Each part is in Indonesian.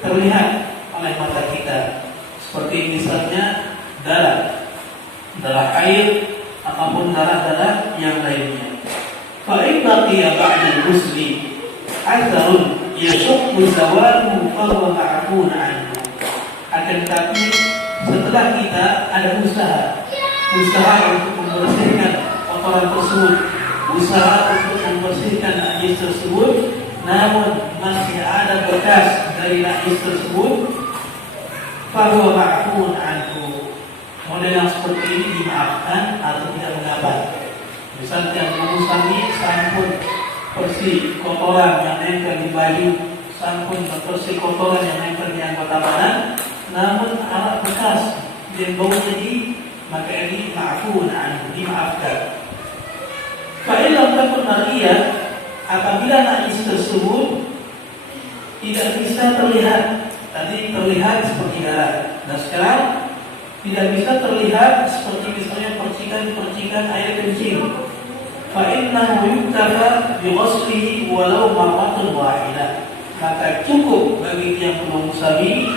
terlihat oleh mata kita, seperti misalnya darah air ataupun darah-darah yang lainnya. Fa in baqiya ba'da al-muslim atharun yashqu zawaluhu fa huwa ma'fun anhu. Akan tetapi setelah kita ada usaha untuk membersihkan kotoran tersebut, usaha untuk membersihkan najis tersebut, namun masih ada bekas dari najis tersebut, fa huwa ma'fun anhu. Model yang seperti ini dimaafkan atau tidak mengapa. Misalnya yang mengusangi sampun bersih kotoran yang nempel di baju, sampun bersih kotoran yang nempel di anggota badan, namun ada bekas dan bau jadi, maka ini ma'fun anhu, dimaafkan. Fa'ilam takun mar'iyah, apabila najis tersebut tidak bisa terlihat, tadi terlihat seperti darah, dan sekarang tidak bisa terlihat seperti misalnya percikan-percikan air kencing. Fa'innahu yuktafa bighaslihi walau marratan wahidah. Maka cukup bagi yang belum musabi,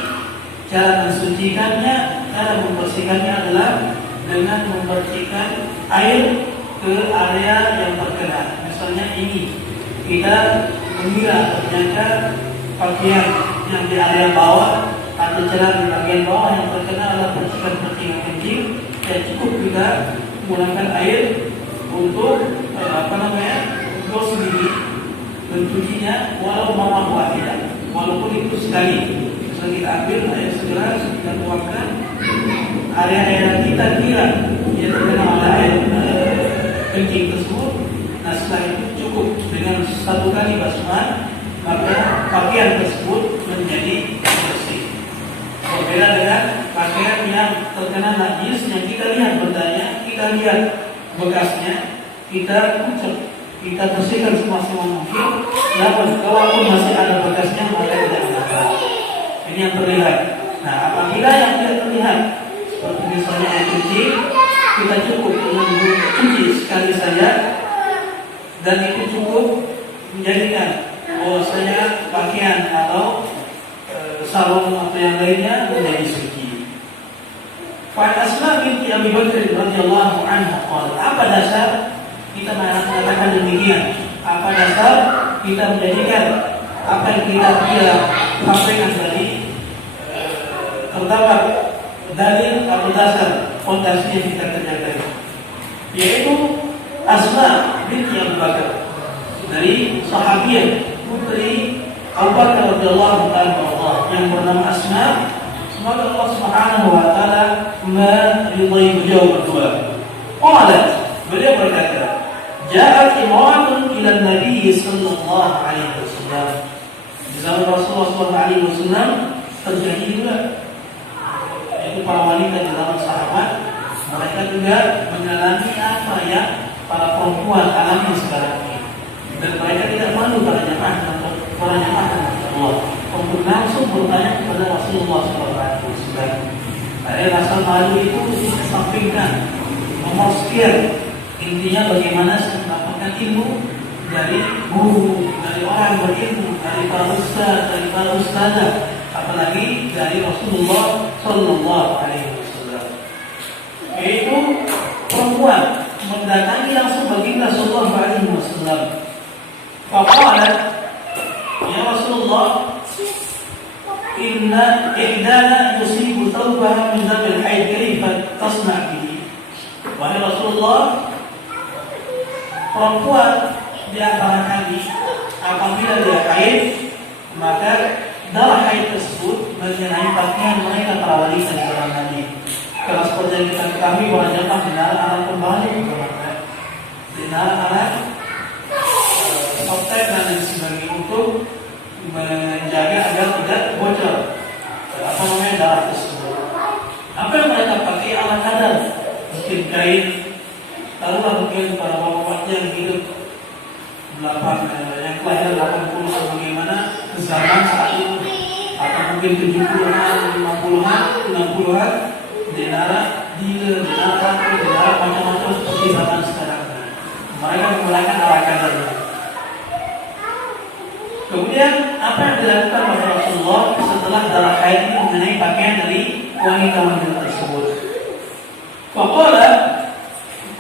cara mensucikannya, cara membersihkannya adalah dengan membersihkan air ke area yang terkena. Misalnya ini, kita mengira ternyata pakaian yang di area bawah atau celana di bagian bawah yang terkena adalah percikan-percikan kencing, ya cukup kita menggunakan air untuk gosli, mencucinya walau mawar wahidah, walaupun itu sekali. Misalnya kita ambil air segelas, kita tuangkan area kita kira dia terkena oleh air kencing tersebut. Nah setelah itu cukup dengan satu kali basuhan, maka pakaian tersebut menjadi bersih. Berbeda dengan pakaian yang terkena najis yang kita lihat bendanya, kita lihat bekasnya, kita kucek, kita bersihkan semaksimal mungkin. Namun kalaupun masih ada bekasnya, maka tidak mengapa. Ini yang terlihat. Nah, apabila yang tidak terlihat, seperti misalnya air kencing, kita cukup dengan cuci sekali saja, dan itu cukup menjadikan bahwasanya pakaian atau sarung atau yang lainnya menjadi suci. Pada Asma binti Abi Bakr radhiyallahu anha qala, apa dasar kita mengatakan demikian? Apa dasar kita menjadikan apa yang kita sampaikan tadi terdapat dalil atau dasar fondasi yang kita kerjakan, yaitu Asma binti Abi Bakr dari sahabiah putri Abu Bakar radhiyallahu anhu yang bernama Asma. Semoga Allah Subhanahu wa taala meridai beliau berdua. Qalat, beliau berkata, ja'at imra'atun ila Nabi sallallahu alaihi wasallam. Di zaman Rasulullah sallallahu alaihi wasallam terjadi juga, yaitu para wanita di zaman sahabat, mereka juga mengalami apa yang para perempuan alami sekarang ini, dan mereka tidak malu pada jamaah Allah untuk langsung bertanya kepada Rasulullah SAW. Rasa malu itu disampingkan, nomor sekian. Intinya bagaimana saya mendapatkan ilmu dari guru, dari orang berilmu, dari para ustaz, dari para ustazah, apalagi dari Rasulullah SAW. Yaitu perempuan mendatangi langsung baginda Sallallahu Alaihi Wasallam. Faqalat, ya Rasulullah, inna ihdana yusibu thawbaha min damil haid, kaifa tasna' bihi? Wahai Rasulullah, perempuan di antara kami apabila dia haid, maka darah haid tersebut mengenai pakaian mereka para wanita di zaman Nabi. Kalau seperti yang kita ketahui bahwa jemaah dilarang anak kembali ke mereka, dilarang anak softtek dan lain sebagainya untuk menjaga agar tidak bocor darah tersebut. Apa yang mereka pakai ala kadar, mungkin kain, taruhlah mungkin para bapak-bapak yang hidup yang kelahiran 80-an bagaimana zaman saat itu, atau mungkin 70-an, 50-an, 60-an, dinara macam-macam seperti zaman sekarang. Mereka menggunakan ala kadarnya. Kemudian apa yang dilakukan oleh Rasulullah setelah darah haid ini mengenai pakaian dari wanita-wanita tersebut. Faqala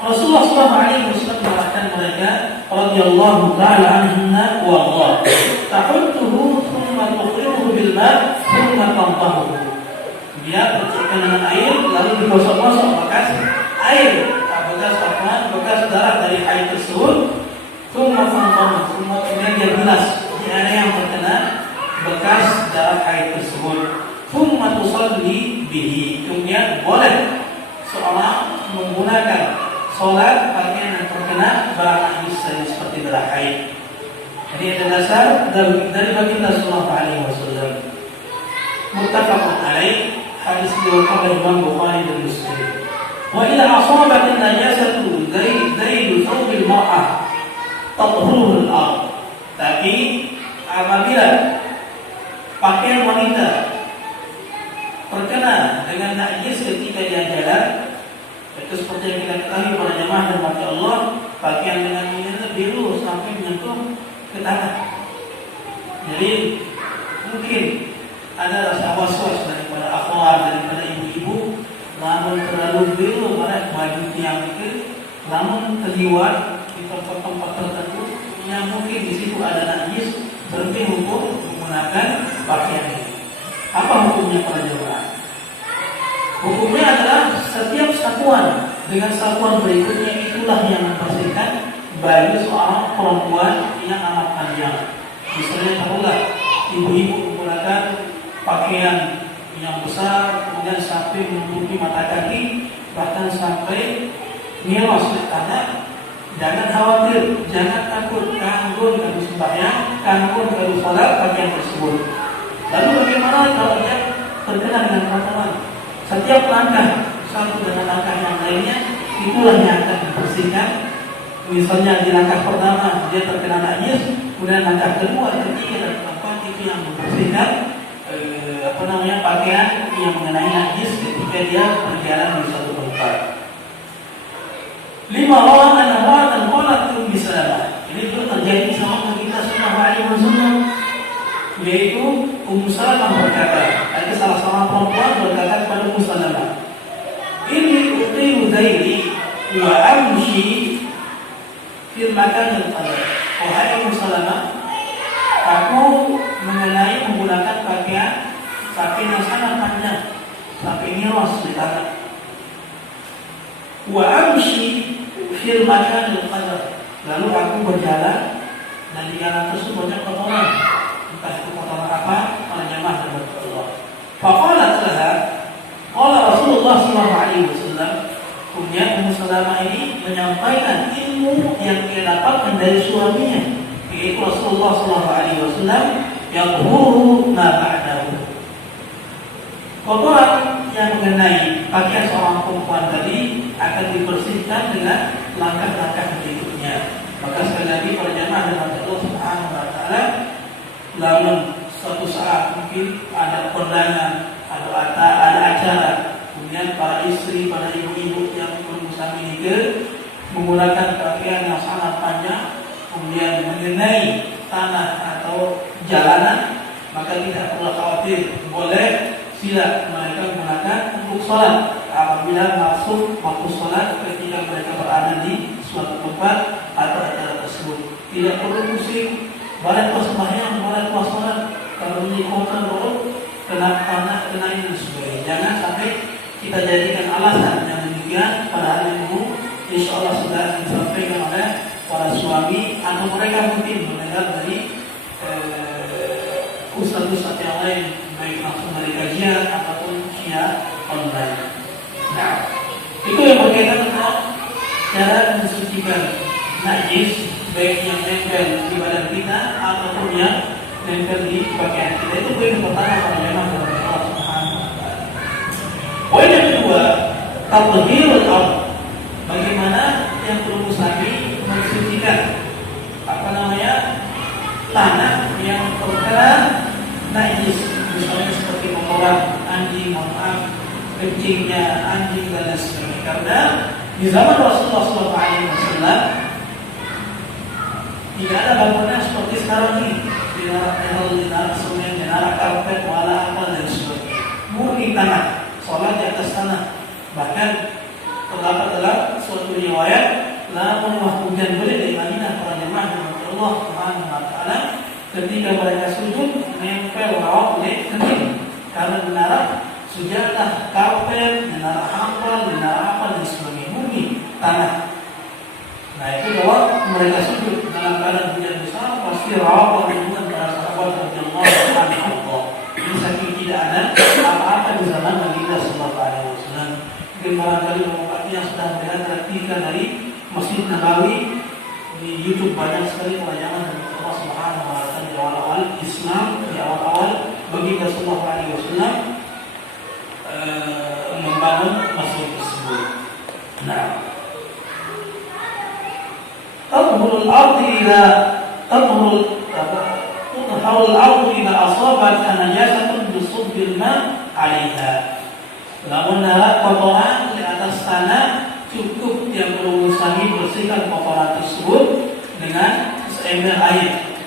Rasulullah SAW mengatakan mereka radhiyallahu ta'ala anhunna wa Allah tahuttuhu thumma tukhrijuhu bil ma' thumma tantahu. Dia percikan dengan air lalu digosok-gosok bekas air, bekas darah dari haid tersebut. Thumma tantahu, kemudian dia bilas di area yang terkena bekas darah haid tersebut. Thumma tusalli bihi, kemudian boleh seorang menggunakan sholat pakaian yang terkena barang najis seperti darah haid. Jadi ada dasar dari baginda sallallahu alaihi wasallam. Muttafaqun alaih, hadis diriwayatkan oleh Imam Bukhari dan Muslim. Wa idza asabat an-najasatu zaidu thawbil mar'ah tathuruhu al-ard. Tapi apabila pakaian wanita terkena dengan najis ketika dia jalan, itu seperti yang kita ketahui para jemaah dan bagi Allah, pakaian dengan ini biru sampai menyentuh ke tanah. Jadi mungkin ada rasa was-was daripada akhwat, daripada ibu-ibu, namun terlalu biru pada baju tiang itu, namun terliwat di tempat-tempat tertentu yang mungkin di situ ada najis, berarti hukum menggunakan pakaian ini. Apa hukumnya para jemaah? Hukumnya adalah setiap satuan dengan satuan berikutnya itulah yang membersihkan bagi seorang perempuan yang amat panjang. Misalnya tahulah ibu-ibu menggunakan pakaian yang besar kemudian sampai menutupi mata kaki bahkan sampai miras di tanah. Jangan khawatir, jangan takut, kanggun kalau sembahyang, kanggun kalau sholat pakaian tersebut. Lalu bagaimana kalau dia terkena dengan kotoran? Setiap langkah satu dengan langkah yang lainnya itulah yang akan dibersihkan. Misalnya di langkah pertama dia terkena najis, kemudian langkah kedua, ketiga dan keempat itu yang membersihkan pakaian yang mengenai najis ketika dia berjalan di suatu tempat. 5 orang dan orang itu bisa dapat. Ini juga terjadi sama kita sallallahu alaihi wasallam, yaitu Ummu Salamah berkata, ada salah seorang perempuan berkata kepada Ummu Salamah, "Inni utiru dairi wa amshi fil makan al-qadar." Wahai Ummu Salamah, aku mengenai menggunakan pakaian yang sangat panjang sampai miras di tanah. Wa amshi fil makan al-qadar. Lalu aku berjalan dan di jalan tersebut banyak kotoran. Entah itu kotoran apa, para jemaah dan Allah. Faqalat laha, qala Rasulullah sallallahu alaihi wasallam. Kemudian Ummu Salamah ini menyampaikan ilmu yang dia dapatkan dari suaminya, yaitu Rasulullah sallallahu alaihi wasallam, yaqulu ma ba'dahu. Kotoran yang mengenai pakaian seorang perempuan tadi akan dibersihkan dengan langkah-langkah berikutnya. Maka sekali lagi para jemaah dan Allah Subhanahu wa taala, lamun suatu saat mungkin ada kondangan, ada acara, kemudian para istri, para ibu-ibu yang belum nikah menggunakan pakaian yang sangat panjang, kemudian mengenai tanah atau jalanan, maka tidak perlu khawatir, boleh sila mereka menggunakan untuk sholat apabila masuk waktu sholat ketika mereka berada di suatu tempat atau acara tersebut. Tidak perlu pusing, balik pas sembahyang, balik pas sholat, kalau ini kotor baru kena tanah, kena ini dan sebagainya. Jangan sampai kita jadikan alasan yang demikian pada hari ini. Insya Allah sudah disampaikan oleh para suami atau mereka mungkin mendengar dari ustaz-ustaz yang lain, baik langsung dari kajian ataupun via online. Nah, itu yang berkaitan tentang cara mensucikan najis, baik yang nempel di badan kita ataupun yang nempel di pakaian kita. Itu poin pertama pada jemaah dari Allah Subhanahu wa taala. Poin yang kedua, tathhirul ardh. Bagaimana yang perlu musafir mensucikan tanah yang terkena najis, misalnya seperti kotoran anjing, kencingnya anjing dan lain sebagainya. Karena di zaman Rasulullah SAW tidak ada bangunan seperti sekarang ini, di narak sungai, di narak karpet, wala apa tanah, sholat di atas tanah. Bahkan terdapat dalam suatu riwayat, namun hujan boleh dari Madinah para jemaah dengan Allah Subhanahu wa taala ketika mereka sujud nempel rawat oleh kening, karena menara sujudlah karpet, menara hafal, menara apa dan sebagainya, bumi tanah. Nah itu kalau mereka sujud dalam keadaan hujan besar, pasti rawat dengan para sahabat radhiyallahu anhum. Ini saking tidak ada apa-apa di zaman Nabi sallallahu alaihi wasallam. Mungkin barangkali yang sudah melihat replika dari Masjid Nabawi di YouTube, banyak sekali penayangan dari Allah Subhanahu wa taala di awal-awal Islam, di awal-awal baginda sallallahu alaihi wasallam membangun masjid tersebut. Nah, تطهر الأرض إذا أصابتها نجاسة بصب الماء عليها. Namun kotoran di atas tanah cukup yang perlu kami bersihkan kotoran tersebut dengan seember air.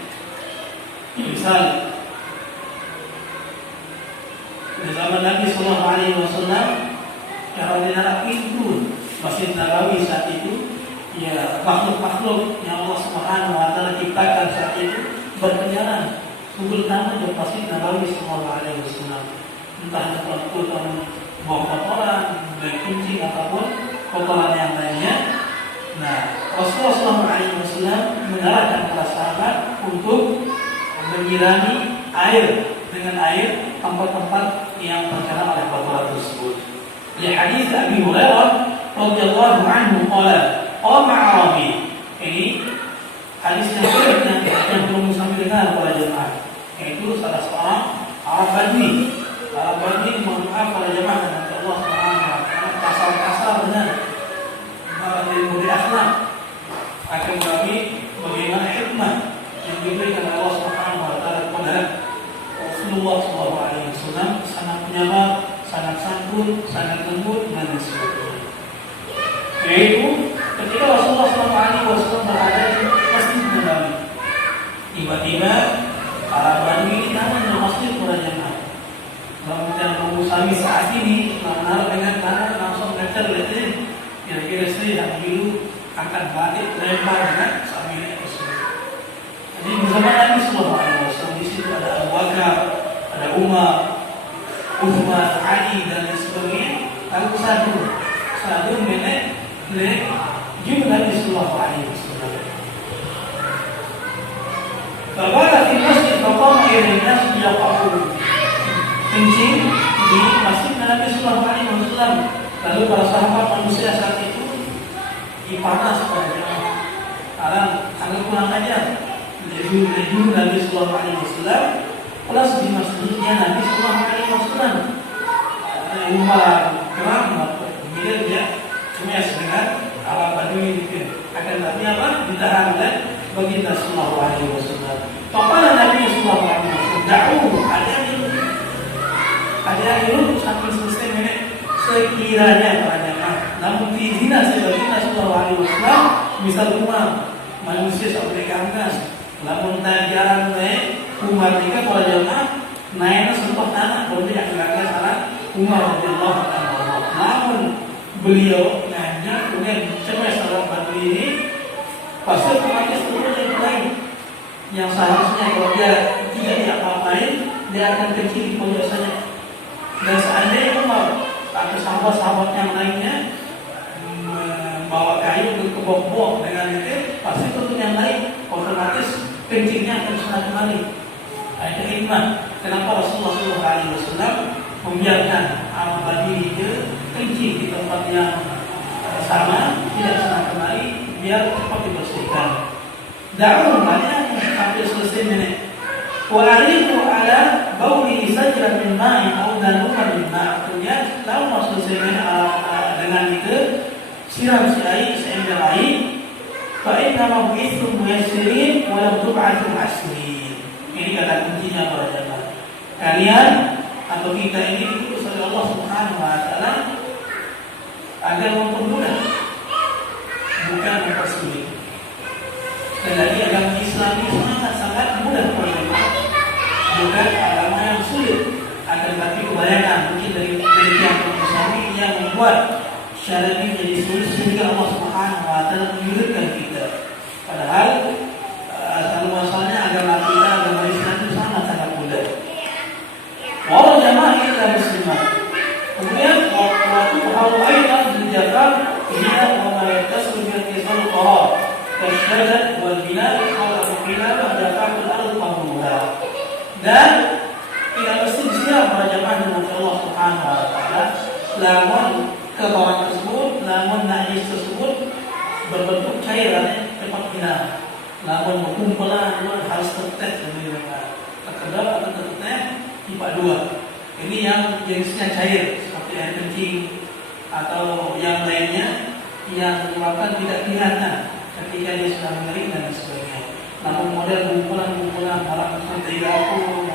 Misal di zaman Nabi Sallallahu Alaihi Wasallam, kalau di dalam pintu Masjid Nabawi saat itu, ya makhluk-makhluk yang Allah Subhanahu wa taala ciptakan saat itu berkeliaran sumber tanah di Masjid Nabawi Sallallahu Alaihi Wasallam. Entah itu buang kotoran, berkencing ataupun kotoran yang lainnya. Nah, Rasulullah Sallallahu Alaihi Wasallam mengarahkan para sahabat untuk menyirami air dengan air tempat-tempat yang terkena oleh kotoran tersebut. Di hadis Abi Hurairah radhiyallahu anhu qala qama Arabi. Ini hadis yang belum sampai dengar para jemaah, yaitu salah seorang Arab Badui. Arab Badui mohon maaf para jemaah dan Allah Subhanahu wa taala kasar-kasar benar. Dari akhlak akan bagi bagaimana hikmah yang diberikan Allah Subhanahu wa taala kepada Rasulullah sallallahu alaihi wasallam, sangat penyabar, sangat santun, sangat lembut dan sebagainya. Yaitu ketika Rasulullah sallallahu alaihi wasallam berada di Masjid Nabawi, tiba-tiba Arab Badui ini tangan di masjid para jemaah. Kemudian Musami saat ini menaruh dengan tangan langsung mencari leher. Kira-kira saya dulu akan balik lempar dengan sambil tersebut. Jadi di zaman Nabi Sallallahu Alaihi Wasallam di situ ada Abu Bakar, ada Umar, Uthman, Ali dan lain sebagainya. Lalu satu menek jumlah Nabi Sallallahu Alaihi Wasallam. Faqala fi masjid faqama ilayhi nas yaqulu. Kencing di masjid Nabi Sallallahu Alaihi Wasallam. Lalu para sahabat manusia saat itu dipanas pada jemaah. Sekarang anggap pulang aja. Leju Nabi Sallallahu Alaihi Wasallam plus di masjidnya Nabi Sallallahu Alaihi Wasallam. Umar keram kemudian dia cuma dengan Arab Badui itu. Akan tapi apa? Ditahan oleh baginda Sallallahu Alaihi Wasallam. Faqala Nabi Sallallahu Alaihi Wasallam, "Da'u ada itu sampai selesai menek sekiranya para jemaah. Namun tidak sebagaimana Sallallahu Alaihi Wasallam misal rumah manusia sampai kangas. Namun tajaran umat mereka para jemaah naiknya sempat tanah boleh akan salah Umar radhiyallahu anhu. Namun beliau nanya kemudian cemas Arab Badui ini pasti otomatis turun yang lain yang seharusnya kalau dia tidak diapa-apain dia akan kecil di pojok saja. Dan seandainya Umar atau sahabat-sahabat yang lainnya membawa kayu untuk kebok-bok dengan itu, pasti tentu yang lain otomatis kencingnya akan sana kembali. Ada hikmah kenapa Rasulullah SAW membiarkan Arab Badui itu kencing di tempat yang sama, tidak sana kembali, biar cepat dibersihkan. Da'un banyak sampai selesai menek. Wa'aliku ala bauli sajran min ma'i au danukan min ma'i. Artinya lalu selesai dengan itu siram si air seember air. Fa'inna mab'ithu muyassirin wa lam tub'athu asrin. Ini kata kuncinya para jemaah. Kalian atau kita ini diutus oleh Allah Subhanahu wa taala agar mempermudah, bukan mempersulit. Dan lagi agama Islam ini sangat mudah para jemaah. Bukan agama yang sulit. Akan tapi kebanyakan mungkin dari cara ini menjadi sulit sehingga Allah Subhanahu wa taala menyulitkan kita. Padahal asal muasalnya agama kita, agama Islam itu sangat mudah. Walau jamaah kita muslimah. Kemudian waktu hal aidan dijaga ini wa ma yattasil bil kisal qarar kasyadat wal bina ala qila pada fakul al qamruha. Dan tidak mesti disiap para jamaah dengan Allah Subhanahu wa taala lamun kebaran tersebut, lamun najis tersebut berbentuk cairan cepat hilang. Lamun berkumpulan harus tertek demi terkedap atau tertek tiba dua. Ini yang jenisnya cair seperti air kencing atau yang lainnya yang menyebabkan tidak kelihatan ketika dia sudah mengering dan sebagainya. Namun model kumpulan-kumpulan barang seperti dapur,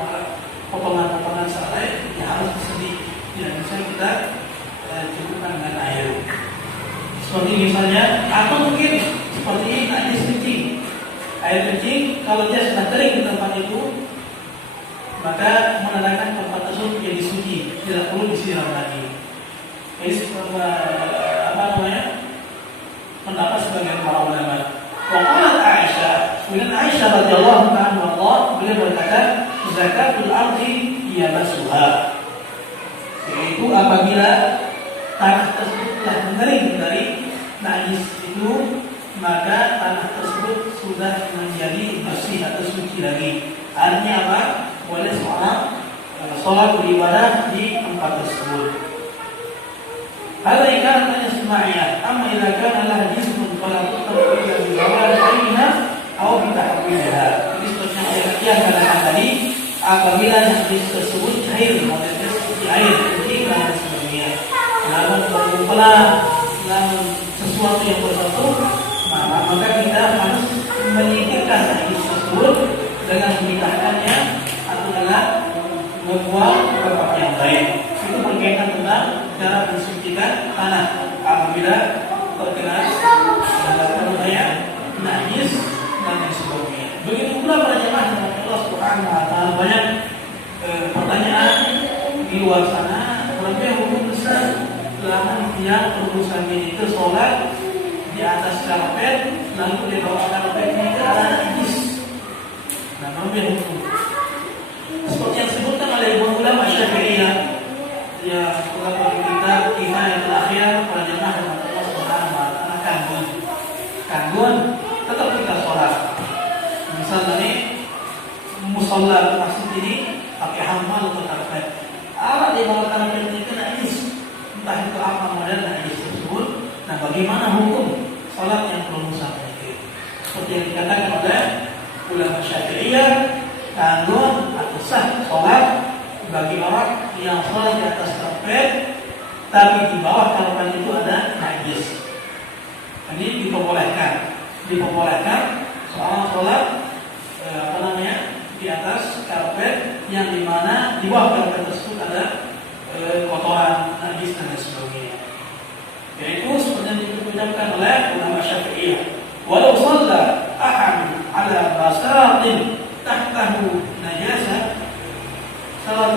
potongan-potongan selai yang harus disedih. Tidak bisa kita cukupkan dengan air. Seperti misalnya, atau mungkin seperti najis kencing. Air kencing kalau dia sudah kering di tempat itu, maka menandakan tempat tersebut menjadi suci, tidak perlu disiram lagi. Ini pendapat sebagian para ulama. Waqalat Aisyah, kemudian Aisyah radhiyallahu anha beliau berkata, zakatul ardi yabasuha. Yaitu apabila tanah tersebut telah mengering dari najis itu, maka tanah tersebut sudah menjadi bersih atau suci lagi. Artinya apa? Boleh seorang sholat beribadah di tempat tersebut. Hal ini kan isma'iyah. Amma idza kana lah jismun fala tuqtaru illa bi zawal ayna aw bi tahwilha. Jadi seperti yang katakan tadi, apabila najis tersebut cair, maksudnya seperti air, kencing dan sebagainya. Namun berkumpulan, namun sesuatu yang bersatu, maka kita harus menyingkirkan najis tersebut dengan memindahkannya atau dengan membuang ke tempat yang lain. Itu berkaitan tentang cara mensucikan tanah apabila terkena najis dan lain sebagainya. Begitu pula para jemaah yang Allah Subhanahu wa taala banyak pertanyaan di luar sana, lebih hukum besar selama yang berurusan itu sholat di atas karpet lalu di bawah karpetnya itu ada najis. Nah, lebih hukum seperti yang disebutkan oleh ulama Syafi'iyah, ya ulama kita yang terakhir para jemaah yang Allah Subhanahu wa taala kanggun tetap kita sholat. Misalnya ini musola masjid ini pakai hamal atau karpet, alat di bawah karpet itu najis, entah itu apa model najis tersebut. Nah, bagaimana hukum sholat yang belum sampai itu? Seperti yang dikatakan oleh ulama Syafi'iyah, kanggun atau sah sholat bagi orang yang sholat di atas karpet, tapi di bawah karpet itu ada najis. Ini diperbolehkan seorang sholat di atas karpet yang dimana di bawah karpet tersebut ada kotoran, najis dan sebagainya. Yaitu seperti yang diucapkan oleh ulama Syafi'iyah, walau shalla ahad ala basatin tahtahu najasa. Salah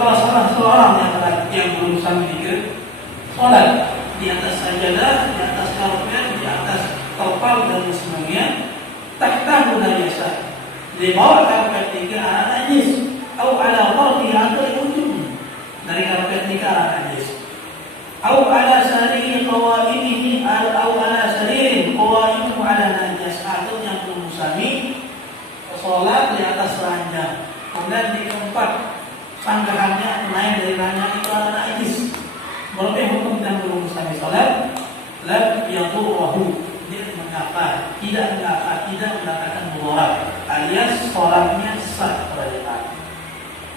seorang yang belum sampai sholat di atas sajadah, di atas karpet, di atas terpal dan sebagainya, tahtahu najasa, di bawah karpet tiga ada najis, atau ada warti atau ujung dari karpet tiga ada najis, atau ada sariri qawaimihi, atau ada sariri qawaimu ada najis, atau yang belum sami sholat di atas ranjang, kemudian di tempat sanggahannya lain dari ranjang itu ada najis. Berarti hukum yang belum sami sholat lam yadurruhu, tidak mengatakan mudarat, alias sholatnya sah pada jemaah.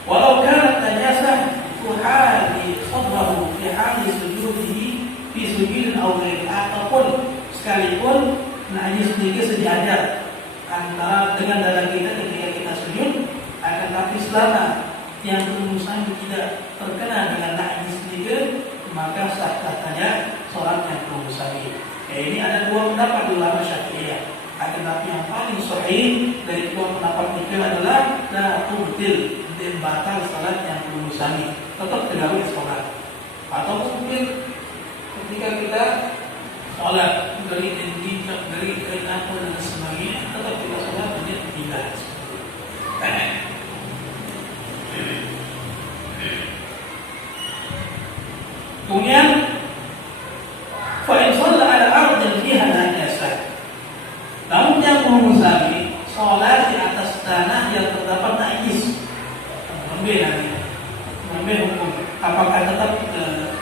Walau kanat najasah tuhadi sadrahu fi hali sujudihi fi sujudin aw ghairi, ataupun sekalipun najis sedikit sejajar antara dengan dada kita ketika kita sujud, akan tapi selama yang berurusan tidak terkena dengan najis sedikit, maka sah saja sholat yang berurusan ini. Ini ada dua pendapat di ulama Syafi'iyah. Akan tapi yang paling sahih dari dua pendapat itu adalah la tubtil, dan batal salat yang berurusan ini, tetap tegakkan sholat. Atau mungkin ketika kita sholat dari tinjak dari kain apa dan sebagainya, tetap kita sholat menjadi tidak. Kemudian fa'in sholat ala ardin fiha najasah. Namun yang mengusahakan sholat di atas tanah yang terdapat najis, mengambil hukum. Apakah tetap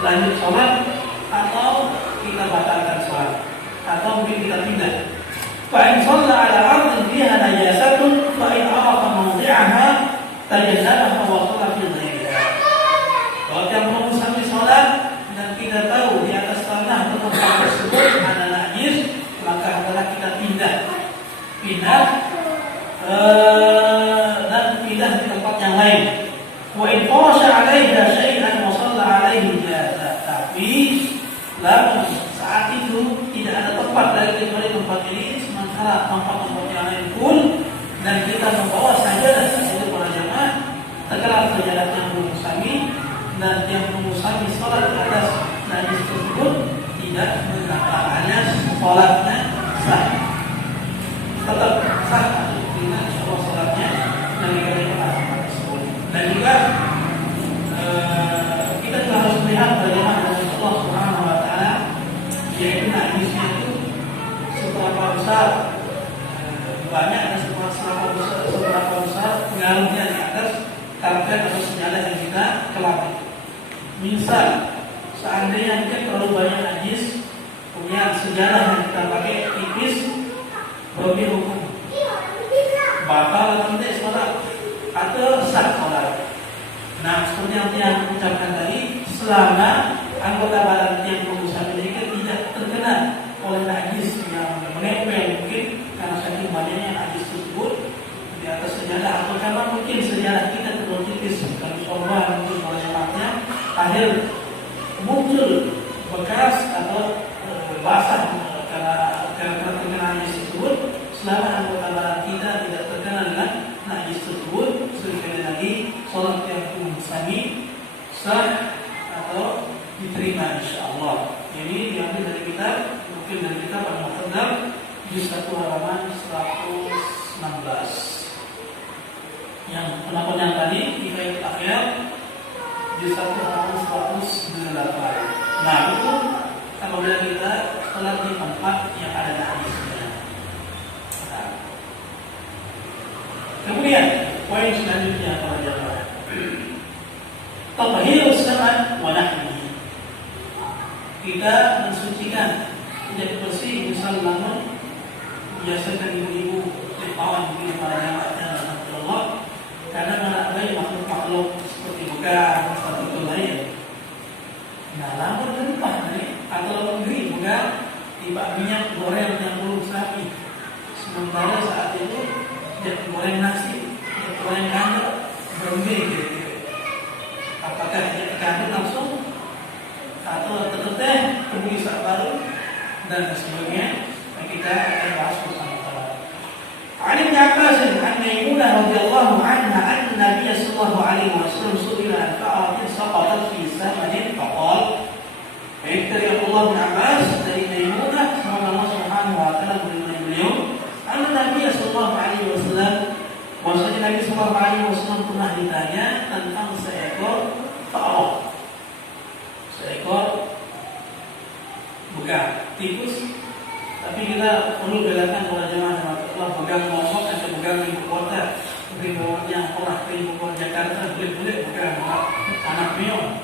lanjut sholat atau kita batalkan sholat, atau mungkin kita tidak. Fa'in sholat ala ardin fiha najasatun fa'in arafa mawdi'aha tajannabah wa sholat fi ghairiha. Kalau yang mengusahakan sholat dan kita tahu di atas tanah atau tempat tersebut ada najis, maka adalah kita pindah dan pindah di tempat yang lain. Wa in farasha 'alaiha syai'an wa shalla 'alaihi jaza. Tapi lalu saat itu tidak ada tempat lagi kecuali tempat ini, sementara tempat-tempat yang lain pun, dan kita membawa sajadah sesuai para jamaah, tegaklah sajadah yang mengusangi, dan yang mengusangi sholat di atas najis tersebut tidak mengapa hanya sholatnya sah, tetap sah atau tidak insyaallah sholatnya dari tempat tersebut. Dan juga kita juga harus melihat bagaimana Allah Subhanahu wa taala, yaitu najisnya itu seberapa besar, banyak dan seberapa besar pengaruhnya di atas karpet atau sejadah yang kita kelapin. Misal seandainya kita terlalu banyak najis, kemudian sejadah yang kita pakai tipis, berarti hukum batal atau tidak sholat atau sah sholat. Nah, seperti yang saya ucapkan tadi, selama anggota badan yang berusaha mereka tidak terkena oleh najis yang menempel, mungkin karena saking banyaknya najis tersebut di atas sejadah, atau karena mungkin sejadah kita terlalu tipis, kalau sorban mungkin oleh jemaatnya akhir muncul bekas atau basah karena terkena najis tersebut. Selama anggota badan kita tidak terkena dengan najis tersebut, sekali lagi sholat yang sami sah atau diterima insyaallah. Jadi diambil dari kita, mungkin dari kita pada Muqaddam di 1 halaman 116. Yang pendapat yang tadi kita akhir di 1 halaman 108. Nah, itu apabila kita sholat di tempat yang ada najisnya. Kemudian poin selanjutnya para jemaah, tathhirus samad wa nahwihi. Kita mensucikan tidak bersih, misal namun biasakan ibu-ibu kawan mungkin para jemaahnya Allah, karena menambai makhluk-makhluk seperti bekas atau itu lain. Nah, lamun rempah nih atau negeri bukan tiba minyak goreng yang belum sapi, sementara saat itu dia goreng nasi, dia goreng kandar, berhenti gitu. Apakah dia kandar langsung atau teteh kemudian saat baru dan sebagainya? Kita akan bahas bersama-sama. Ali bin Abbas an Maimunah radhiyallahu anha anna Nabiy sallallahu alaihi wasallam su'ila an fa'atin saqatat fi samanin faqala. Baik dari Abdullah bin Abbas dari Maimunah, semoga Allah Subhanahu wa taala meridai beliau, anna Nabiy sallallahu alaihi wasallam, bahwasanya Nabi sallallahu alaihi wasallam pernah ditanya tentang seekor fa'arah, seekor begang tikus. Tapi kita perlu bedakan kepada jemaah Allah, begang ngomong atau begang ibu kota. Mungkin yang pernah ke ibu kota Jakarta boleh begang anak pion,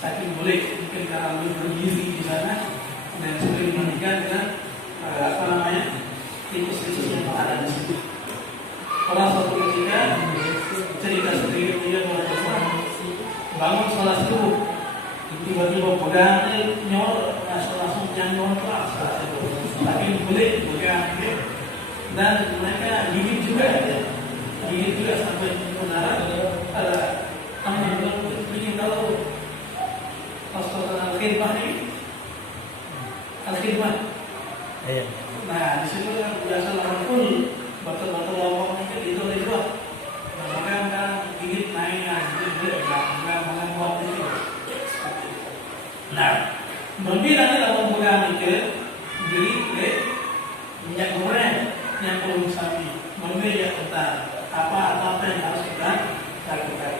saking boleh mungkin karena lebih bergizi di sana dan sudah dibandingkan dengan tikus-tikus yang ada di situ. Pernah suatu ketika cerita sedikit dia bangun sholat subuh, tiba-tiba pegang nyor langsung jangan keras, tapi boleh pegang dan mereka gigit juga sampai benar ada tamu ingin tahu Rasulullah al-Khidmah ini al-Khidmah. Nah, di situ biasa langsung batal lawang itu itu. Maka gigit naik maka buat itu. Nah, berbeda dalam pegang itu apa yang harus kita lakukan.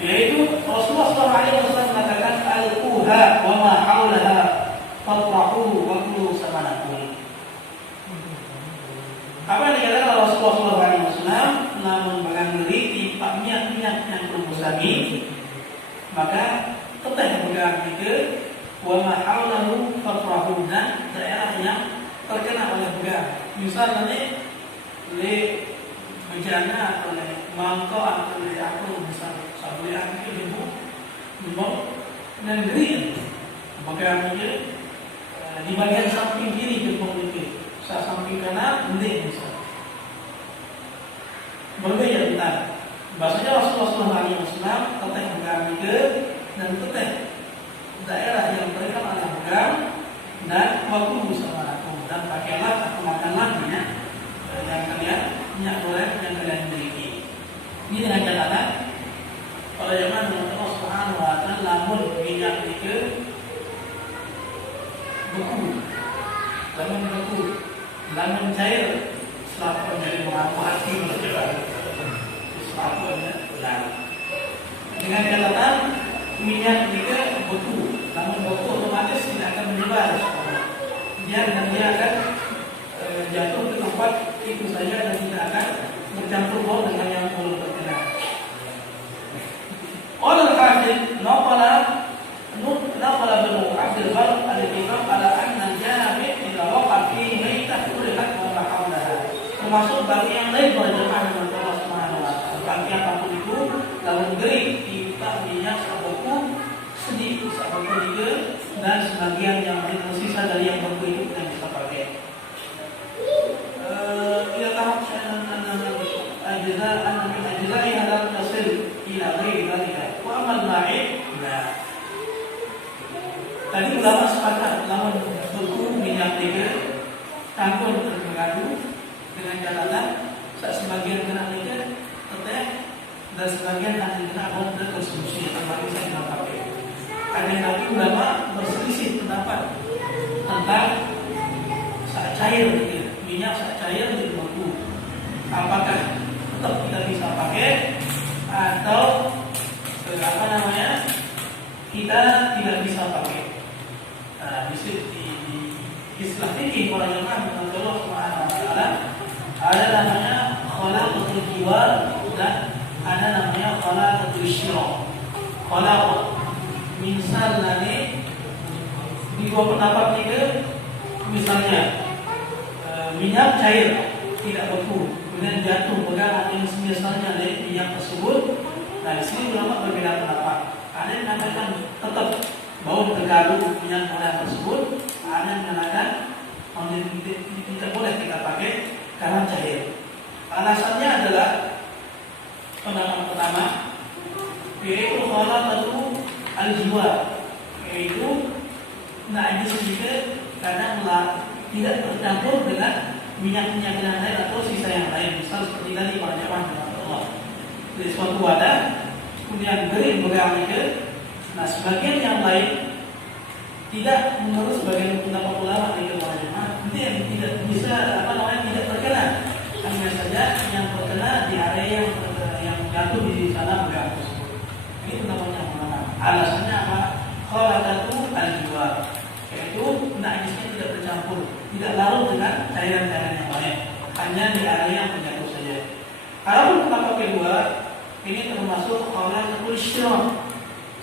Yaitu Rasulullah SAW mengatakan al-uha wa ma haulaha fatrahu wa kulu samanakum. Apa yang dikatakan Rasulullah SAW? Namun barangkali timpa minyak yang berbusami, maka tetap bergerak ke wa ma haulahu fatrahu, dan daerah yang terkena oleh begal. Misalnya le bencana atau le mangkok atau le aku misal sabuli aku itu dan negeri begal ini di bagian samping kiri jempol itu, samping kanan mending misal berbeda tentang bahasanya Rasulullah SAW tetap bergerak ke dan tetap daerah yang terkena oleh begal dan waktu bersama aku, dan pakailah atau makanlah minyak yang kalian yang kalian miliki. Ini dengan catatan kalau zaman Allah Subhanahu wa taala lamun minyak itu beku, lamun cair selaku menjadi mengaku berjalan selakunya benar. Dengan catatan minyak itu beku, namun beku otomatis tidak akan menyebar. Dia akan jatuh ke tempat itu saja dan tidak akan bercampur baur dengan yang belum terkena. Oleh Al-Hafidh naqala bin Abdul Bar al-Kitab ala anna al-jami' idza waqa fi maitah ulihat wa hawlaha. Termasuk bagi yang lain berjamaah dengan Allah Subhanahu wa taala. Bagi apapun itu lalu gering kita minyak sabaku sedikit sabaku juga dan sebagian yang tersisa dari yang beku itu kita bisa pakai. Kita tahap ajzai hadal tasil ila ghairi dzalika wa amal ma'id. Nah, tadi ulama sepakat lawan beku minyak tiga campur terpadu dengan catatan sebagian kena tiga teteh dan sebagian hanya kena bom dan konsumsi atau bisa kita pakai. Ada lagi ulama berselisih pendapat tentang saat cair minyak saat cair di beku, apakah tetap kita bisa pakai atau kita tidak bisa pakai. Nah, di istilah fikih para jemaah menurut Allah Subhanahu wa taala ada namanya khalaqatul jiwar dan ada namanya khalaqatul syira. Khalaqat misalnya di dua pendapat itu misalnya minyak cair tidak beku kemudian jatuh pegang yang misalnya dari minyak tersebut. Nah, di sini ulama berbeda pendapat. Ada yang mengatakan tetap bau terganggu minyak modal tersebut, ada yang mengatakan tidak boleh kita pakai karena cair. Alasannya adalah pendapat pertama yaitu khalaqatu al-jiwa, yaitu najis juga kadang tidak bercampur dengan minyak-minyak yang lain atau sisa yang lain, misal seperti tadi pada zaman Allah dari suatu wadah kemudian beri begang ke. Nah, sebagian yang lain tidak menurut sebagian pendapat ulama di kepada jemaah yang tidak bisa tidak terkena, hanya saja yang terkena di area yang jatuh di sana begang tersebut. Ini pendapatnya ulama. Alasannya apa? Khalaqatu al-jiwar, yaitu najisnya tidak bercampur, tidak larut dengan cairan-cairan yang lain, hanya di area yang terjatuh saja. Adapun pendapat kedua, ini termasuk khalaqatul syira.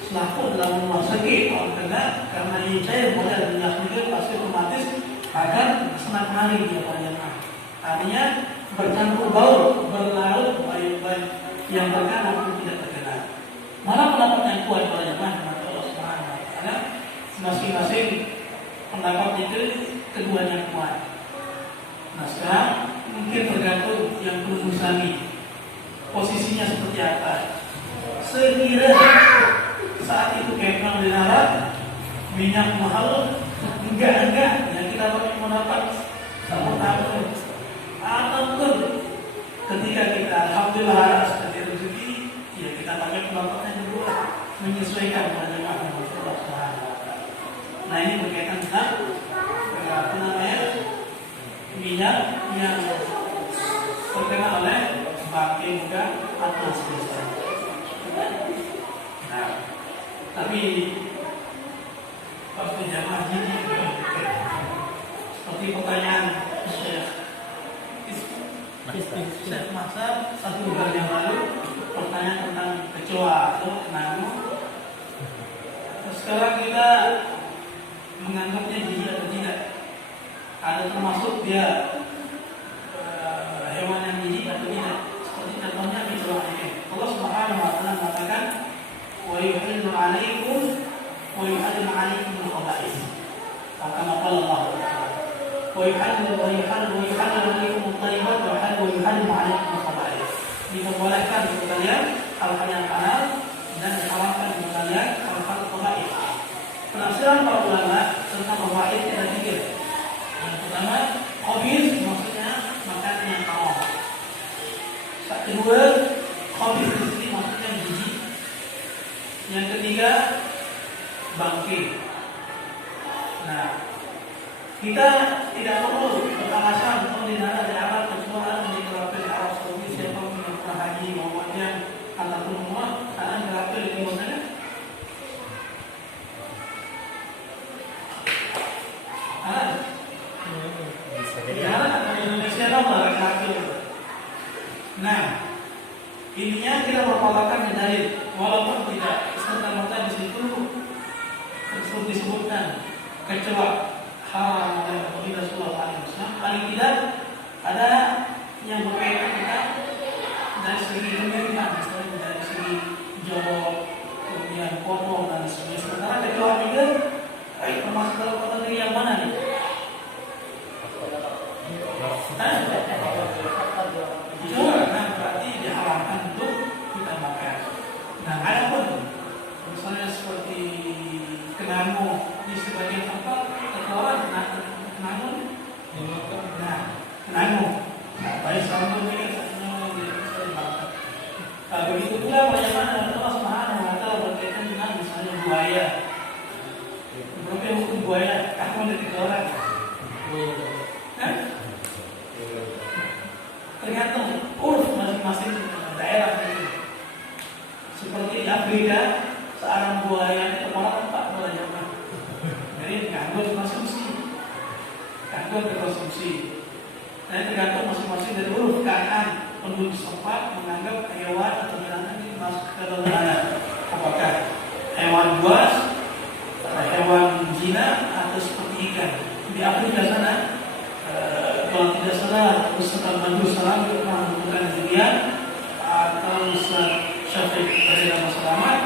Selaku dalam rumah sakit kalau kena karena ini cair model minyak juga pasti otomatis akan senang mari dia pada jemaah. Artinya bercampur baur, berlarut baik yang terkena maupun tidak terkena. Mana pendapat yang kuat pada jemaah Allah Subhanahu wa taala? Masing-masing pendapat itu keduanya kuat. Nah, sekarang mungkin tergantung yang berumusami posisinya seperti apa. Sekira saat itu kepang di darat minyak mahal enggak yang kita pakai mendapat sama tahun ataupun ketika kita alhamdulillah harus seperti rezeki ya kita pakai pendapatnya kedua menyesuaikan pada jemaah Allah Subhanahu wa taala. Nah, ini berkaitan tentang minyak yang terkena oleh bangkai muka atau sebesar. Nah, tapi waktu jamaah ini seperti pertanyaan Syekh masa 1 bulan yang lalu pertanyaan tentang kecoa atau nano. Sekarang kita menganggapnya jijik atau tidak? Ada termasuk dia hewan yang jijik atau tidak? Seperti contohnya kecoa ini. Allah Subhanahu wa taala mengatakan wa yuhillu 'alaikum wa yuharrimu 'alaikum al-khaba'ith. Kama qala Allah wa yuhillu 'alaikum at-thayyibat wa yuharrimu 'alaikum al-khaba'ith. Diperbolehkan untuk kalian hal-hal yang halal dan diharamkan untuk kalian hal-hal khaba'ith. Penafsiran para ulama tentang khaba'ith ada 3. Yang pertama, khabith maksudnya makanan yang haram. Yang kedua, khabith di sini maksudnya jijik. Yang ketiga, bangkai. Nah, kita tidak perlu beralasan kalau di Arab kecuali di Arab Saudi siapa yang pernah haji maupun ataupun rumah akan berapa di timur sana. Indonesia lah laki-laki. Nah, intinya kita berpatokan dalil, walaupun tidak serta-merta di situ disebutkan kecuali haram oleh Rasulullah SAW. Paling tidak ada yang berkaitan dengan dari segi kemiripan, misalnya dari segi jawab, kemudian potong dan sebagainya. Sementara kecuali juga termasuk dalam kategori yang mana nih? Nah, berarti diharamkan untuk kita makan. Nah, ada pun misalnya seperti kenamo di sebagian tempat keluaran kenamo. Nah, kenamo. Nah, baik sama ini begitu pula bagaimana Allah Subhanahu wa taala berkaitan dengan misalnya buaya. Berapa yang hukum buaya? Aku ada 3 orang. Tergantung uruf masing-masing daerah ini. Seperti di Afrika, seorang buaya kepala 4 bulan jamaah. Jadi gangguan konsumsi. Dan tergantung masing-masing dari uruf keadaan penduduk setempat menganggap hewan atau binatang ini masuk ke dalam mana? Apakah hewan buas, hewan zina, atau seperti ikan? Di Afrika sana, kalau tidak salah Ustaz Bandul Salam pernah menemukan demikian, atau Ustaz Syafiq dari Dama Selamat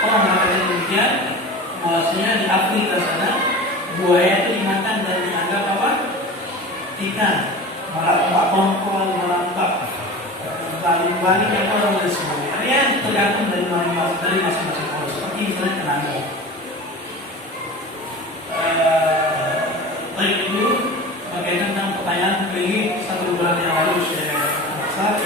pernah mengatakan demikian, bahwasanya di Afrika sana buaya itu dimakan dan dianggap apa? Ikan, merampak bongkol, merampak balik-balik yang orang dan sebagainya. Artinya tergantung dari masing-masing orang. Seperti misalnya kenanga. Baik itu berkaitan dengan pertanyaan lagi 1 bulan yang lalu saya rasa.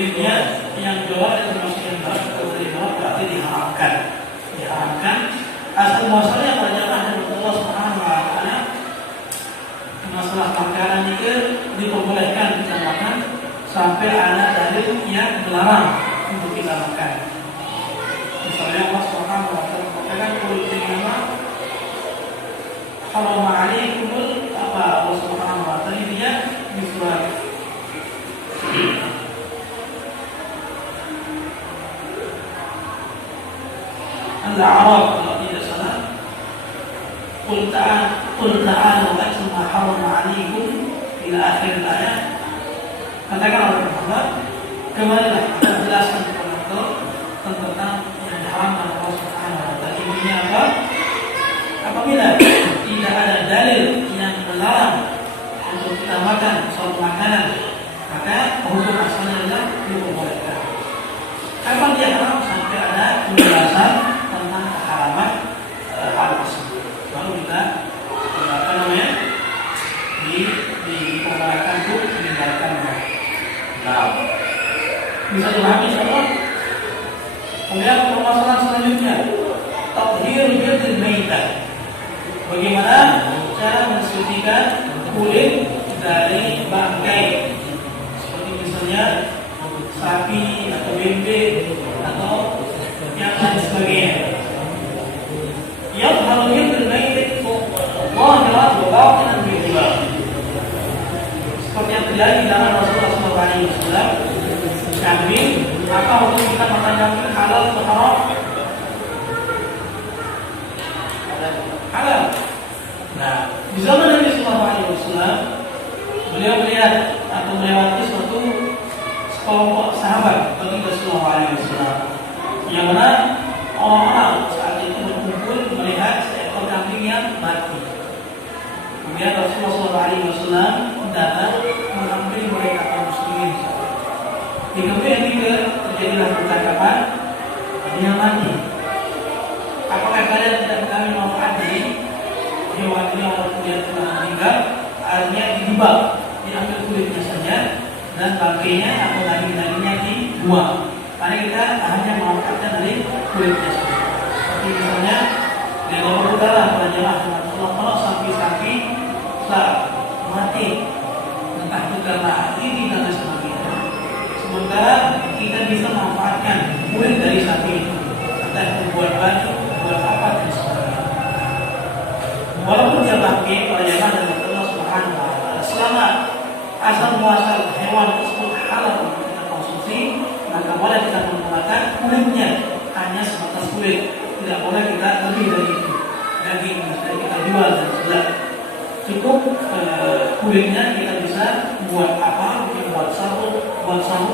Intinya yang jawab itu termasuk yang berat dari bawah berarti diharamkan. Asal muasalnya perjalanan dari Allah Subhanahu wa taala masalah makanan itu diperbolehkan kita makan sampai ada dalil yang melarang untuk kita makan. Misalnya Allah Subhanahu wa taala mengatakan qul innama harrama 'alaikumul apa Allah Subhanahu wa taala dia di surat Al-A'raf kalau tidak salah. Qul ta'ala atlu ma harrama 'alaikum ila akhir ayat. Katakan oleh Muhammad, kemarilah kita jelaskan kepada engkau tentang yang diharamkan Allah Subhanahu wa taala. Intinya apa? Apabila tidak ada dalil yang melarang untuk kita makan suatu makanan, maka hukum asalnya adalah diperbolehkan. Kapan dia haram? Sampai ada penjelasan tentang keharaman hal tersebut. Baru kita diperbolehkan untuk meninggalkan. Nah, bisa dipahami insyaallah. Kemudian permasalahan selanjutnya, tathhir bil maitah. Bagaimana cara mensucikan kulit dari bangkai, seperti misalnya sapi atau bebek atau yang lain sebagainya. Yang halnya terbaik zahiran wa batinan bil iman. Seperti yang terjadi di zaman Rasulullah SAW, kambing, apa hukum kita makan kambing, halal atau haram? Halal. Nah, di zaman Nabi SAW, beliau melihat atau melewati suatu sekelompok sahabat bagi Rasulullah SAW, yang mana orang-orang saat itu berkumpul melihat seekor kambing yang mati. Kemudian Rasulullah SAW datang mengambil mereka kaum muslimin. Di kemudian juga terjadilah percakapan, yang mati. Apakah kalian tidak kami manfaat dari hewan yang kemudian telah meninggal? Artinya dibak, diambil kulitnya saja dan bangkainya atau daging-dagingnya dibuang. Karena kita hanya memanfaatkan dari kulitnya saja. Seperti misalnya di nomor udara pada jemaah kalau sapi-sapi telah mati, entah itu karena ini dan sebagainya. Sementara kita bisa memanfaatkan kulit dari sapi itu, entah itu buat baju, buat apa dan sebagainya. Walaupun dia bangkit pada jemaah dari Allah Subhanahu wa Ta'ala, selama asal muasal hewan tersebut halal untuk kita konsumsi, maka boleh kita menggunakan kulitnya, hanya sebatas kulit. Tidak boleh kita lebih dari itu. Daging bisa kita jual dan sudah cukup kulitnya kita bisa buat apa? Mungkin buat sabuk,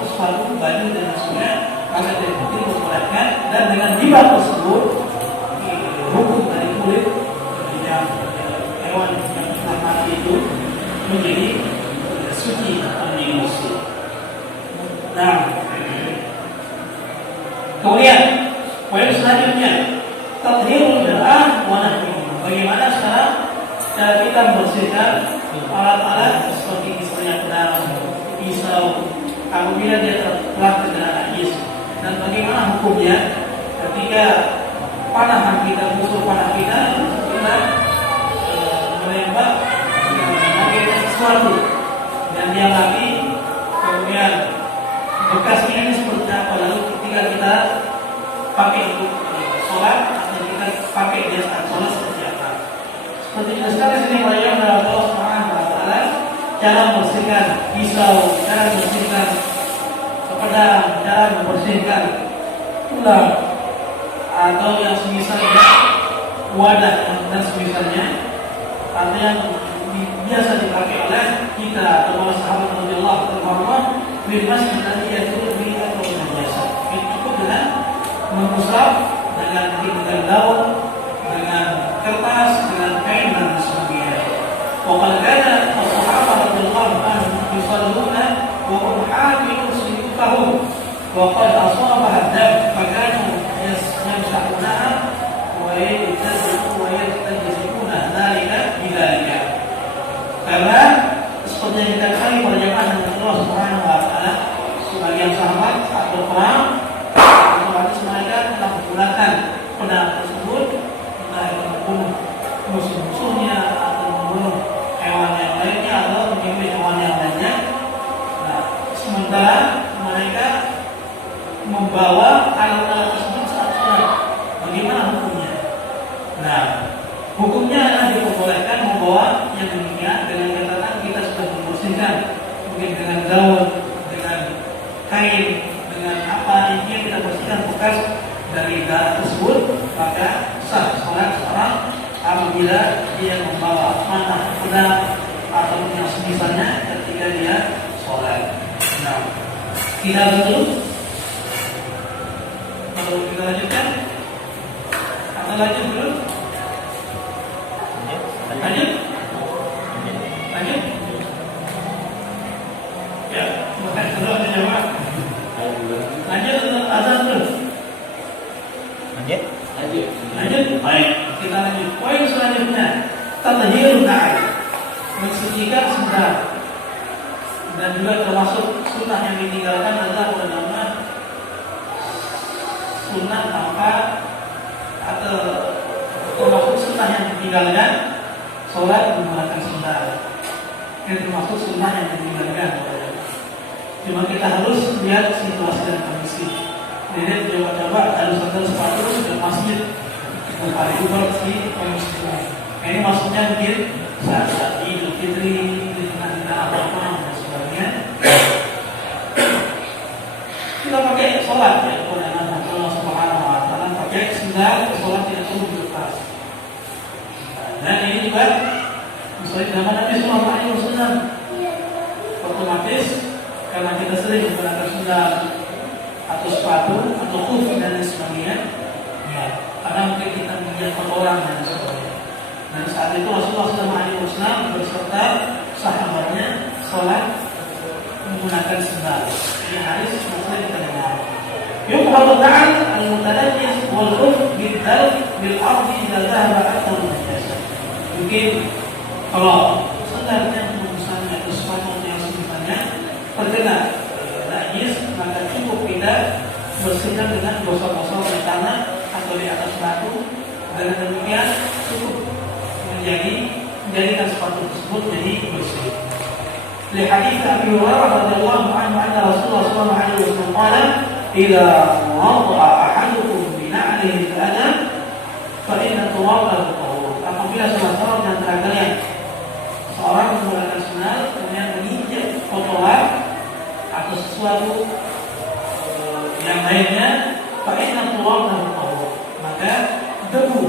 sepatu, baju dan sebagainya. Maka tidak diperbolehkan, dan dengan riba tersebut hukum dari kulit yang hewan yang telah mati itu menjadi suci atau dimusuh. Nah, kemudian poin selanjutnya, tathhirul mar'ah wa nahwihi. Bagaimana sekarang kita membersihkan alat-alat seperti misalnya pedang, pisau, apabila dia telah terkena najis, dan bagaimana hukumnya ketika panahan kita, musuh panah kita menembak menargetkan sesuatu dan dia mati, kemudian bekasnya ini seperti apa, lalu ketika kita pakai untuk sholat atau kita pakai dia saat sholat seperti apa. Seperti sekarang sini banyak dalam Allah Subhanahu wa Ta'ala cara membersihkan pisau, cara membersihkan pedang, cara membersihkan tulang atau yang semisalnya, wadah dan semisalnya, atau yang biasa dipakai oleh kita atau para sahabat radhiyallahu anhum di masjid nanti yang turut di atau biasa. Cukup dengan mengusap dengan daun, dengan kertas, dengan kain dan sebagainya. Waqad kana as-sahabah radhiyallahu anhum yusalluna wa hum hamilun suyufahum wa qad asabaha ad-dam fakanu yamsahunaha wa yajtazibuna dzalika bidzalika. Karena seperti yang kita ketahui pada jemaah Allah Subhanahu wa Ta'ala, sebagian sahabat saat berperang otomatis mereka telah menggunakan pedang tersebut, entah itu membunuh musuh-musuhnya atau membunuh hewan yang lainnya atau menyembelih hewan yang lainnya. Nah, sementara mereka membawa alat-alat tersebut saat sholat, bagaimana hukumnya? Nah, hukumnya adalah diperbolehkan membawa yang demikian dengan catatan kita sudah membersihkan, mungkin dengan daun, dengan kain, dengan apa intinya kita bersihkan bekas dari darah tersebut, maka sah sholat seorang apabila dia membawa panah, pedang atau yang semisalnya ketika dia sholat. Nah, kita dulu, kalau kita lanjutkan atau lanjut dulu. Lanjut? Ya, bukan dulu ada jawab. Lanjut atau azan dulu? Lanjut. Baik, kita lanjut. Poin selanjutnya, tathhirun na'i, mensucikan sendal. Dan juga termasuk sunnah yang ditinggalkan adalah bernama sunnah tanpa atau termasuk sunnah yang ditinggalkan sholat menggunakan sendal. yang termasuk sunnah yang diingatkan. Cuma kita harus lihat situasi dan kondisi. Jadi coba-coba harus ada sepatu sudah masjid hari itu si muslim. Ini maksudnya mungkin saat Idul Fitri di tengah-tengah apa-apa dan sebagainya. Kita pakai sholat ya kepada Allah Subhanahu Wa Taala, pakai sendal sholat tidak perlu dilepas. Dan ini juga misalnya zaman Nabi Sallallahu Alaihi Wasallam otomatis karena kita sering menggunakan sendal atau sepatu atau khuf dan lain sebagainya, ya karena mungkin kita melihat orang dan sebagainya. Dan saat itu Rasulullah SAW berserta sahabatnya sholat menggunakan sendal. Ini hadis maksudnya kita dengar. Yuqalu ta'al al-mutanaffis wal khuf bid-dal bil-ardi idza dhahaba athar an-najasa. Mungkin kalau sendalnya misalnya atau sepatu yang semisalnya terkena najis, maka cukup kita bersihkan dengan gosok-gosok di tanah atau di atas batu. Dengan demikian cukup menjadikan sepatu tersebut jadi bersih. Lihadits Abi Hurairah radhiyallahu anhu anna Rasulullah sallallahu alaihi wasallam qala idza wada'a ahadukum bi na'lihi al-adha fa inna turabahu tahur. Apabila salah seorang di antara kalian seorang menggunakan sandal kemudian menginjak kotoran atau sesuatu yang lainnya, fa'inna turabahu tahur, maka debu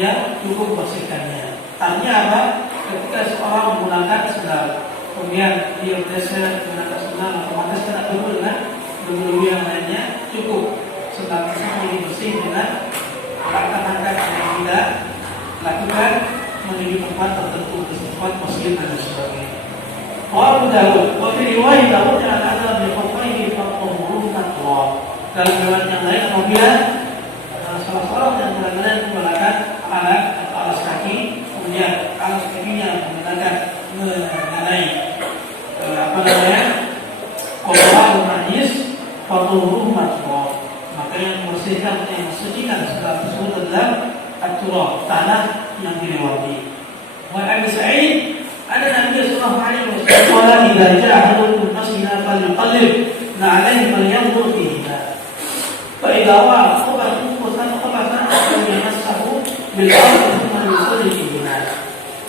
yang cukup bersihkannya. Artinya apa? Ketika seorang menggunakan sandal kemudian dia bergeser menggunakan sandal, otomatis kena debu dengan debu-debu yang lainnya, cukup sandal tersebut bersih dengan langkah-langkah yang kita lakukan menuju tempat tertentu, tempat masjid dan sebagainya. Abu Dawud, wa fi riwayat Dawud yang ada di khufaihi faqumuhu taqwa. Dalam riwayat yang lain apabila salah seorang yang kalian menggunakan alas kaki, kemudian alas kakinya menggunakan mengenai kotoran najis, faqumuhu taqwa. Maka yang membersihkan, yang mensucikan segala tersebut adalah at-turab, tanah yang dilewati. Wa Abi Sa'id ada Nabi sallallahu alaihi wasallam qala idza ja'a ahadukum masjida falyuqallib na'alayhi falyanzur fihi. Fa idza ra'a khabathan falyamassahu bil ardi thumma yusalli fihi.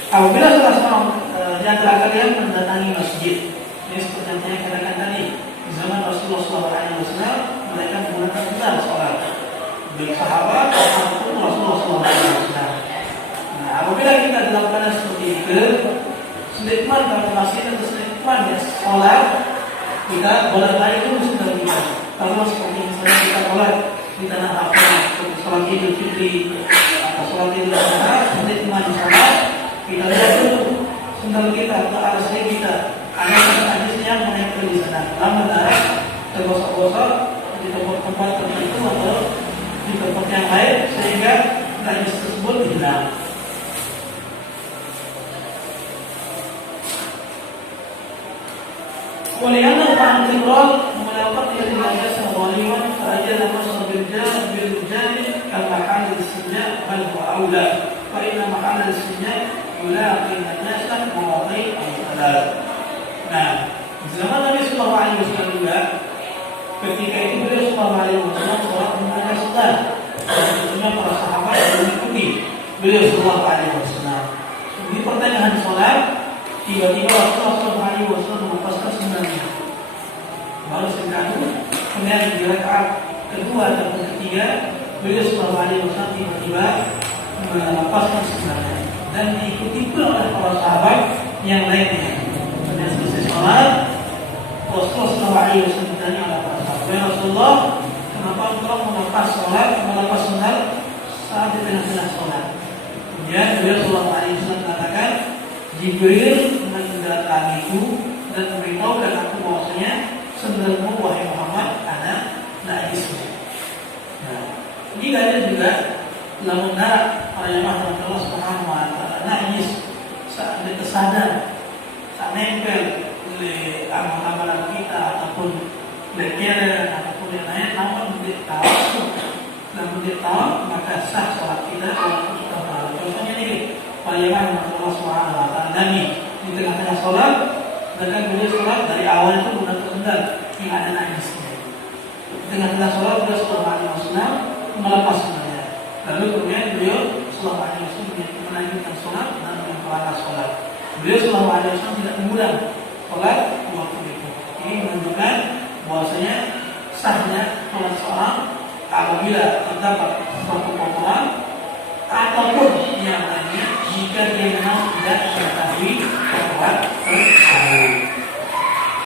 Apabila salah seorang di antara kalian mendatangi masjid, ini seperti yang saya katakan tadi, di zaman Rasulullah sallallahu alaihi wasallam mereka menggunakan sandal sholat. Baik sahabat ataupun Rasulullah sallallahu alaihi wasallam. Nah, apabila kita dalam keadaan seperti itu, sedikman kalau masjid atau sedikman ya sholat, kita bolak-balik dulu sandal kita. Kalau seperti misalnya kita sholat di tanah lapang, sholat Idul Fitri atau sholat Idul Adha, sedikman sholat, kita lihat dulu sandal kita atau alas kita, ada hadis yang menempel di sana. Lama darah tergosok-gosok di tempat-tempat tertentu atau di tempat yang lain sehingga najis tersebut hilang. ولأنه عن تكرار ملاقاته للنجاسة ظالما فأجل مصر بالرجال كمحل الاستثناء بل هو أولى فإن محل الاستثناء يلاقي النجاسة مواضيع أو ثلاث. Nah, zaman Nabi Sallallahu Alaihi Wasallam juga ketika itu beliau Sallallahu Alaihi Wasallam sholat menggunakan sandal. Tentunya para sahabat yang mengikuti beliau Sallallahu Alaihi Wasallam. Di pertengahan sholat tiba-tiba Rasulullah Sallallahu Alaihi Wasallam melepaskan sandalnya. Baru sekali, kemudian di rakaat kedua atau ketiga beliau Sallallahu Alaihi Wasallam tiba-tiba melepaskan sandalnya dan diikuti pula oleh para sahabat yang lainnya. Kemudian selesai sholat, Rasulullah Sallallahu Alaihi Wasallam bertanya kepada para sahabat, "Ya Rasulullah, kenapa engkau melepas sandal saat di tengah-tengah sholat?" Kemudian beliau Sallallahu Alaihi Wasallam mengatakan, Jibril mendatangiku dan memberitahukan aku bahwasanya sandalmu wahai Muhammad ada najisnya. Nah, ini ada juga lamun darat para jemaah Allah Subhanahu wa taala najis saat kita sadar, saat nempel oleh amalan kita ataupun lekere ataupun yang lain, namun namun ditahu maka sah sholat kita kalau kita tahu. Contohnya ini para jemaah Allah Subhanahu wa taala Nabi di di tengah-tengah sholat, sedangkan beliau sholat dari awal itu sudah terendam yang ada najisnya. Di tengah-tengah sholat beliau sallallahu alaihi wasallam melepas sebenarnya. Lalu kemudian beliau sallallahu alaihi wasallam melanjutkan sholat dan memperlantas sholat. Beliau sallallahu alaihi wasallam tidak mengulang sholat waktu itu. Ini menunjukkan bahwasanya sahnya sholat seorang apabila terdapat suatu kotoran ataupun yang lainnya jika dia memang tidak mengetahui kotoran tersebut.